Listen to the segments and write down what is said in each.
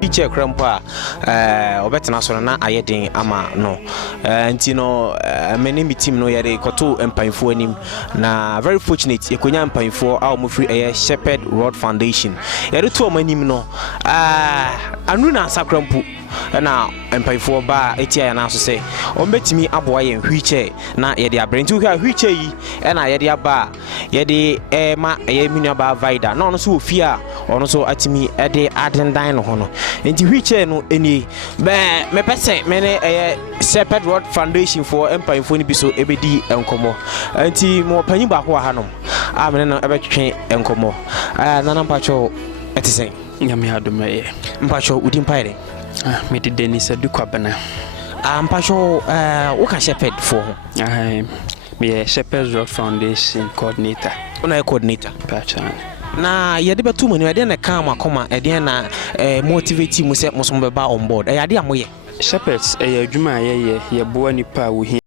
Iche krampa obetena so na ayedin ama no nti no many me team no yare koto empanfo anim na very fortunate ekonya empanfo a mo free Shepherd Road Foundation yare to omanim no anu na sakrampu na empanfo ba etia na so say ombetimi aboa ye wheelchair na yede abrenti hwa wheelchair yi na yede aba yede ma minua ba vida na ono so ofia ono so atimi ede adendan no ho no nti wheelchair no eni me pese me ne Shepherd Road Foundation for empanfo ni bi so ebedi enkomo nti mo panyi ba ho ha no a me no ebetwe enkomo nana mpacho etisen nyame adome mpacho udi mpaire me de Denis Adukwabana mpacho woka Shepherd for me Shepherd Road Foundation coordinator una coordinator pacha na yede betu mu ne yede na ka makoma yede na motivate mu se mo be ba on board yade amoye Shepherds adwuma ye boa nipa wo hi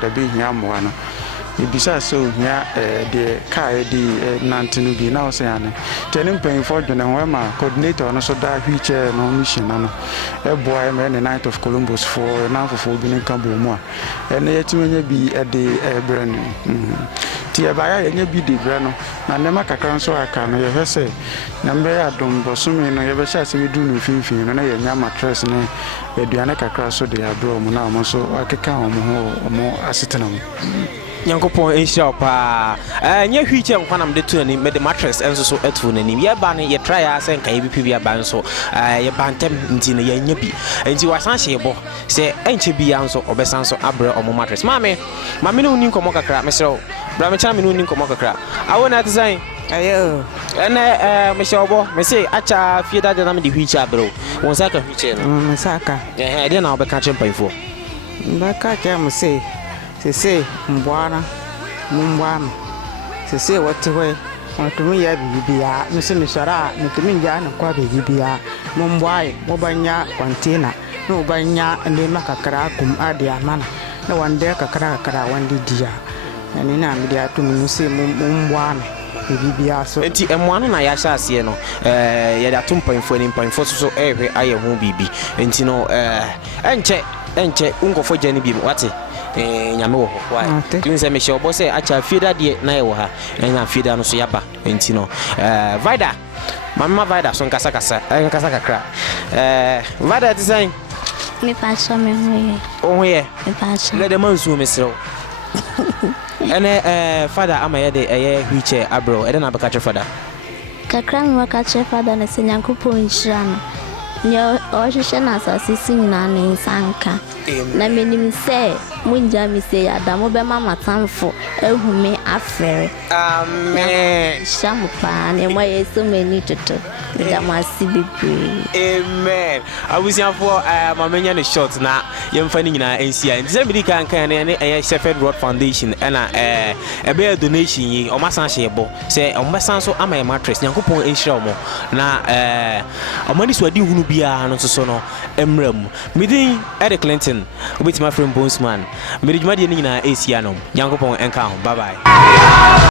da be hia mo no ebisa so hia de kai de nantinu bi na o se ane teni pen for dwene ho ma coordinator no so da wheelchair no mission no boy me the Night of Columbus for na for bi ne kan bo mu a ene yetimenya bi de brand ti e ba ya enya bi de brand no na nema kakra so aka no ye hwese na mbe ya dom bosumi no ye be sha se bi du no finfin no na ye nya mattress ne aduane kakra so de adro mu na mo so akeka mo asetena mu Yankopon enhira pa nya hwiche nkwanam de tu ani me de mattress enso so atu nani ye ba ne ye try ase nka ye bipi bia ba nso ye bantem nti ne ye nya bi nti wasan hye bo se enche bia nso obesan so abre omo mattress mame ne uni nkomo kakra mesrew bra me cha me ne uni nkomo kakra awona design ayo ene me shobo me say acha fie da na me de hwiche abro won saka hwiche no masaka de na obeka chempafo mbaka cha mo say se mbwana mumbwana se wati we watumi ya bibia nse misara mutumi nja na kwa bibia mumbwaye mobanya container no banya ande makakara kum ade amana na wande kakara wande dia ani na mi dia tumi nse mumbwana bibia so enti emwana na ya sha ase no ya da tumpanfo ni mpanfo so ehwe aye ho bibi enti no enche unkofo jani bi wate nyame wo ho why tinse me she obo se acha fieda de na ye wo ha enya fieda no so yaba enti no vida mama vida so nkasa kakra Vada design. Me pacha me hoye. Oh yeah. Me pacha. Let the man so mesro. And father am I de wheelchair abro. I don't have a catcher father. Kakra me wakache father na se Nyankopon nhyira no. Nyo ohwehwe na asase nyina ne nsanka. Na menim se munja mi se adamu be mama tamfo ehume afere. Amen. Shamupa ne mo yeso mani toto. Damasi bibi. Amen. I was here for my many short na yemfa ni nyina ensia. Nti se bi kan ne Shepherd Road Foundation na a be donation yi o masan hyebo. Se o masan so ama mattress Nyankopon enhyira o mo. Na omani so adi hunu bia no so no emram. Midin Eric Clinton obeti my friend Bonesman. Midijuma de ni nyina esia no. Nyankopon enka ho. Bye bye.